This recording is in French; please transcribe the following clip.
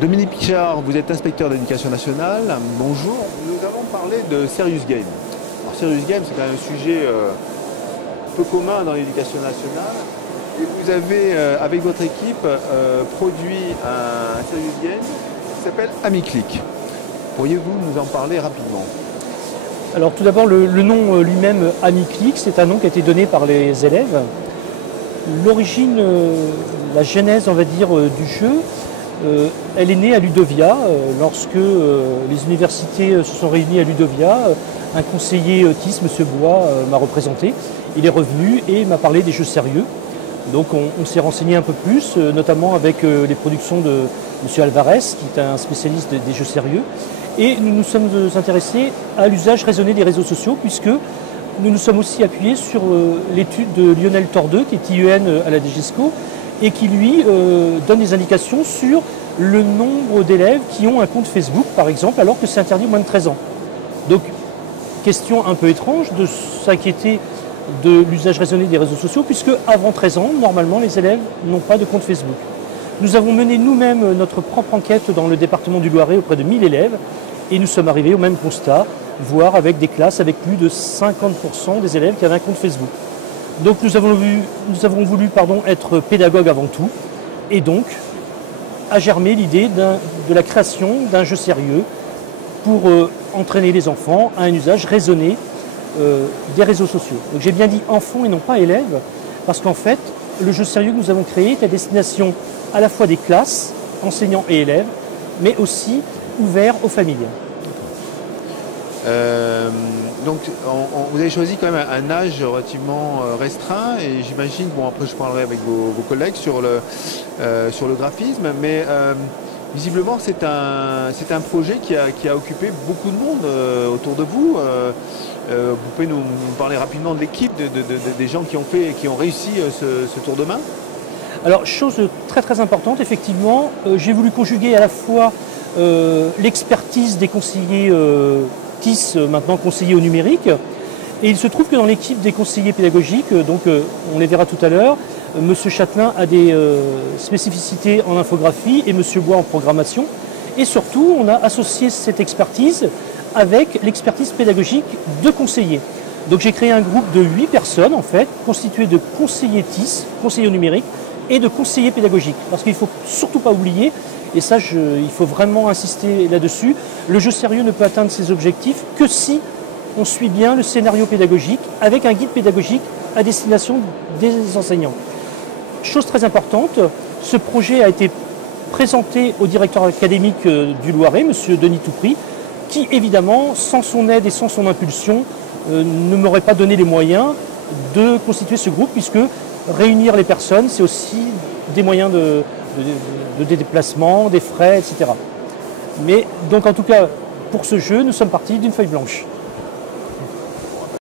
Dominique Pichard, vous êtes inspecteur d'éducation nationale. Bonjour. Nous allons parler de Serious Game. Alors, Serious Game, c'est quand même un sujet peu commun dans l'éducation nationale. Et vous avez, avec votre équipe, produit un Serious Game qui s'appelle AmiClick. Pourriez-vous nous en parler rapidement? Alors tout d'abord, le nom lui-même AmiClick, c'est un nom qui a été donné par les élèves. L'origine, la genèse, on va dire, du jeu, elle est née à Ludovia, lorsque les universités se sont réunies à Ludovia. Un conseiller TIS, M. Bois, m'a représenté. Il est revenu et m'a parlé des jeux sérieux. Donc on s'est renseigné un peu plus, notamment avec les productions de M. Alvarez, qui est un spécialiste des jeux sérieux. Et nous nous sommes intéressés à l'usage raisonné des réseaux sociaux, puisque nous nous sommes aussi appuyés sur l'étude de Lionel Tordeux, qui est IEN à la DGESCO, et qui lui donne des indications sur le nombre d'élèves qui ont un compte Facebook, par exemple, alors que c'est interdit aux moins de 13 ans. Donc, question un peu étrange de s'inquiéter de l'usage raisonné des réseaux sociaux, puisque avant 13 ans, normalement, les élèves n'ont pas de compte Facebook. Nous avons mené nous-mêmes notre propre enquête dans le département du Loiret auprès de 1000 élèves, et nous sommes arrivés au même constat, voire avec des classes avec plus de 50% des élèves qui avaient un compte Facebook. Donc nous avons voulu être pédagogues avant tout, et donc a germé l'idée de la création d'un jeu sérieux pour entraîner les enfants à un usage raisonné des réseaux sociaux. Donc j'ai bien dit enfants et non pas élèves, parce qu'en fait, le jeu sérieux que nous avons créé est à destination à la fois des classes, enseignants et élèves, mais aussi ouvert aux familles. Donc vous avez choisi quand même un âge relativement restreint, et j'imagine, bon après je parlerai avec vos collègues sur le graphisme, mais visiblement c'est un projet qui a occupé beaucoup de monde autour de vous. Vous pouvez nous parler rapidement de l'équipe, des gens qui ont réussi ce tour de main? Alors, chose très très importante, effectivement, j'ai voulu conjuguer à la fois l'expertise des conseillers TIS, maintenant conseillers au numérique, et il se trouve que dans l'équipe des conseillers pédagogiques, donc on les verra tout à l'heure, M. Châtelain a des spécificités en infographie et M. Bois en programmation, et surtout on a associé cette expertise avec l'expertise pédagogique de conseillers. Donc j'ai créé un groupe de 8 personnes en fait, constitué de conseillers TIS, conseillers au numérique, et de conseillers pédagogiques. Parce qu'il ne faut surtout pas oublier, et ça il faut vraiment insister là-dessus, le jeu sérieux ne peut atteindre ses objectifs que si on suit bien le scénario pédagogique avec un guide pédagogique à destination des enseignants. Chose très importante, ce projet a été présenté au directeur académique du Loiret, M. Denis Toupry, qui évidemment, sans son aide et sans son impulsion, ne m'aurait pas donné les moyens de constituer ce groupe, puisque réunir les personnes, c'est aussi des moyens de déplacement, des frais, etc. Mais donc en tout cas, pour ce jeu, nous sommes partis d'une feuille blanche.